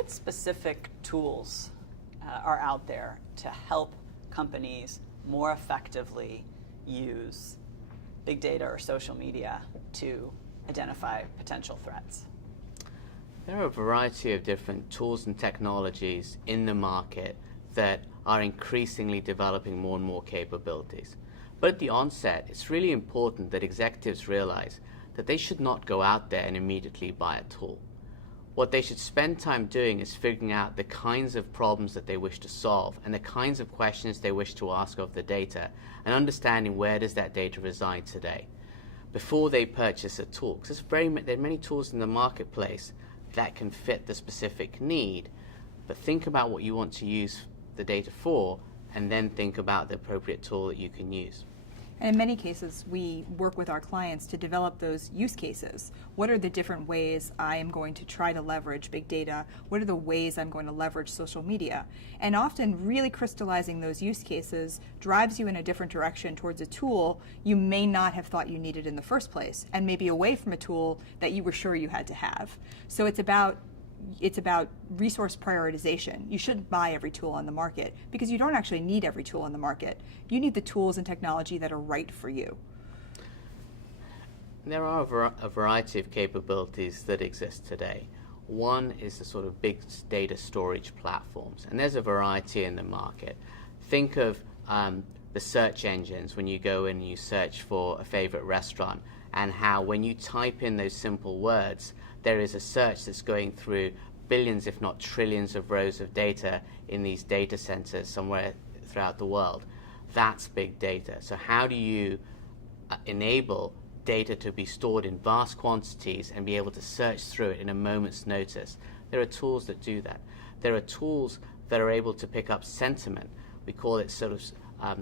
what specific tools are out there to help companies more effectively use big data or social media to identify potential threats? There are a variety of different tools and technologies in the market that are increasingly developing more and more capabilities. But at the onset, it's really important that executives realize that they should not go out there and immediately buy a tool. What they should spend time doing is figuring out the kinds of problems that they wish to solve and the kinds of questions they wish to ask of the data, and understanding where does that data reside today before they purchase a tool. Because there are many tools in the marketplace that can fit the specific need, but think about what you want to use the data for, and then think about the appropriate tool that you can use. And in many cases, we work with our clients to develop those use cases. What are the different ways I am going to try to leverage big data? What are the ways I'm going to leverage social media? And often really crystallizing those use cases drives you in a different direction towards a tool you may not have thought you needed in the first place, and maybe away from a tool that you were sure you had to have. So it's about resource prioritization. You shouldn't buy every tool on the market because you don't actually need every tool on the market. You need the tools and technology that are right for you. There are a variety of capabilities that exist today. One is the sort of big data storage platforms, and there's a variety in the market. Think of the search engines when you go in and you search for a favorite restaurant, and how when you type in those simple words, there is a search that's going through billions, if not trillions, of rows of data in these data centers somewhere throughout the world. That's big data. So how do you enable data to be stored in vast quantities and be able to search through it in a moment's notice? There are tools that do that. There are tools that are able to pick up sentiment. We call it sort of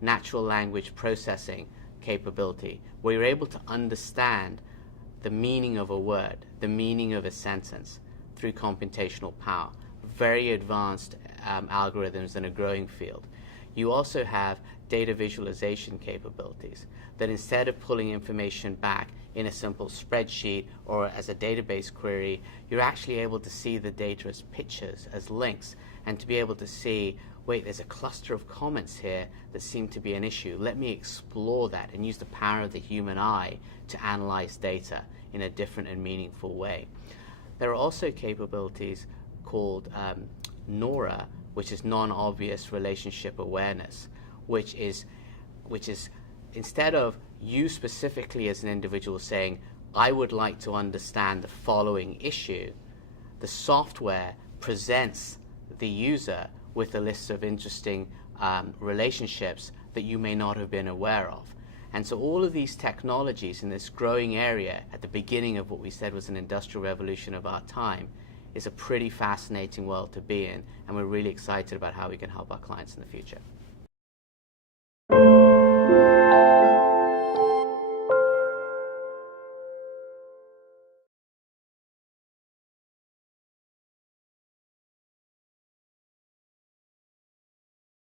natural language processing capability, where you're able to understand the meaning of a word, the meaning of a sentence through computational power. Very advanced algorithms in a growing field. You also have data visualization capabilities that instead of pulling information back in a simple spreadsheet or as a database query, you're actually able to see the data as pictures, as links, and to be able to see, wait, there's a cluster of comments here that seem to be an issue. Let me explore that and use the power of the human eye to analyze data in a different and meaningful way. There are also capabilities called NORA, which is non-obvious relationship awareness, which is instead of you specifically as an individual saying, I would like to understand the following issue, the software presents the user with a list of interesting relationships that you may not have been aware of. And so all of these technologies in this growing area at the beginning of what we said was an industrial revolution of our time is a pretty fascinating world to be in, and we're really excited about how we can help our clients in the future.